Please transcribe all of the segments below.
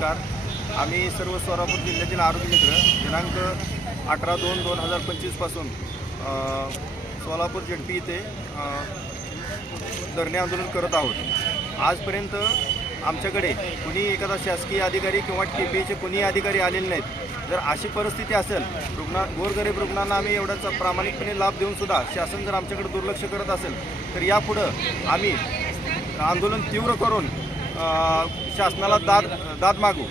सर्व सोलापूर जिल्ह्यातील आरोग्य मित्र दिनांक अठरा दोन दोन हजार पंचवीसपासून सोलापूर झेडपी इथे धरणे आंदोलन करत आहोत. आजपर्यंत आमच्याकडे कुणी एखादा शासकीय अधिकारी किंवा टी पी एचे कुणीही अधिकारी आलेले नाहीत. जर अशी परिस्थिती असेल रुग्णा गोरगरीब रुग्णांना आम्ही एवढाचा प्रामाणिकपणे लाभ देऊन सुद्धा शासन जर आमच्याकडे दुर्लक्ष करत असेल तर यापुढं आम्ही आंदोलन तीव्र करून शासनाला दाद दाद मागू.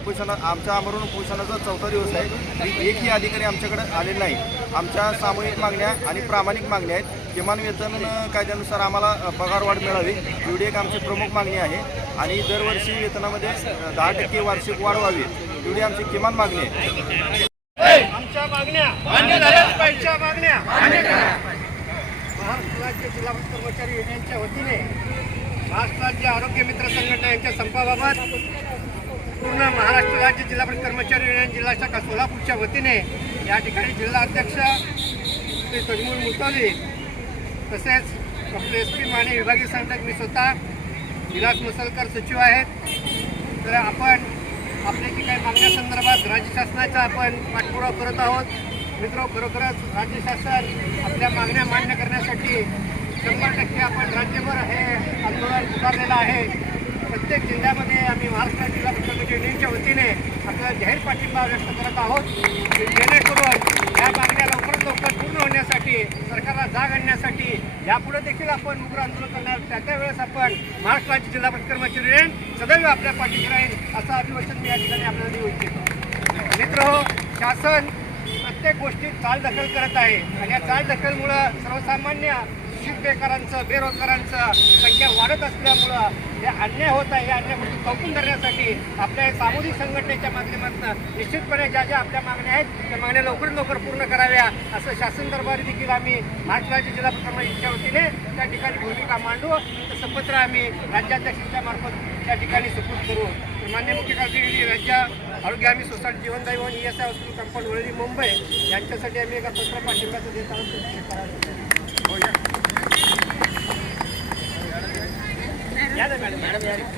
उपोषणा आमच्या आमरण उपोषणाचा चौथा दिवस आहे. एकही अधिकारी आमच्याकडे आले नाही. आमच्या सामूहिक मागण्या आणि प्रामाणिक मागण्या आहेत. किमान वेतन कायद्यानुसार आम्हाला पगारवाढ मिळावी. एवढी एक आमची प्रमुख मागणी आहे. आणि दरवर्षी वेतनामध्ये दहा टक्के वार्षिक वाढ व्हावी. एवढी आमची किमान मागणी आहे. आमच्या मागण्या मागण्या महाराष्ट्र राज्य जिल्हा कर्मचारी युनियनच्या वतीने महाराष्ट्र आरोग्य मित्र संघटना यांच्या संपाबाबत पूर्ण महाराष्ट्र राज्य जिल्हा परिषद कर्मचारी युनियन जिल्हा शाखा सोलापूरच्या वतीने या ठिकाणी जिल्हा अध्यक्ष श्री तजमूल मुतोली तसेच डॉक्टर एस पी माने विभागीय संघटक मी स्वतः विलास मसलकर सचिव आहेत. तर आपण आपल्या जी काही मागण्यासंदर्भात राज्य शासनाचा आपण पाठपुरावा करत आहोत. मित्र खरोखरच राज्य शासन आपल्या मागण्या मान्य करण्यासाठी शंभर टक्के आपण राज्यभर हे आंदोलन आहे. प्रत्येक जिल्ह्यामध्ये आम्ही महाराष्ट्र जिल्हा परिषद युनियनच्या वतीने आपला जाहीर पाठिंबा व्यक्त करत आहोत. जेणेकरून या मागण्या लवकरात लवकर पूर्ण होण्यासाठी सरकारला जाग आणण्यासाठी यापुढे देखील आपण उग्र आंदोलन करणार. त्या त्यावेळेस आपण महाराष्ट्र राज्य जिल्हा परिषद कर्मचारी युनियन सदैव आपल्या पाठीशी राहील असं अभिवचन मी या ठिकाणी आपल्याला देऊ इच्छितो. मित्र हो शासन प्रत्येक गोष्टीत चालदखल करत आहे. आणि या चालदखलमुळं सर्वसामान्य शिक्षित बेकारांचं बेरोजगारांचं संख्या असल्यामुळं हे अन्याय होत आहे या अन्याय गोष्टी चौकून धरण्यासाठी आपल्या सामुदायिक संघटनेच्या माध्यमातून निश्चितपणे ज्या ज्या आपल्या मागण्या आहेत त्या मागण्या लवकरात लवकर पूर्ण कराव्या असं शासन दरबारी देखील आम्ही महाराष्ट्र जिल्हा परिषदेच्या वतीने त्या ठिकाणी भूमिका मांडू. तसं पत्र आम्ही राज्याध्यक्षांच्या मार्फत त्या ठिकाणी सुपूर्द करू. तर मान्य मुख्य कार्यकारी राज्य आरोग्य आम्ही सोसायटी जीवनदायी one E S I hospital compound वळली मुंबई यांच्यासाठी आम्ही एका पत्र पाठिंब्याचं देत आहोत मॅडम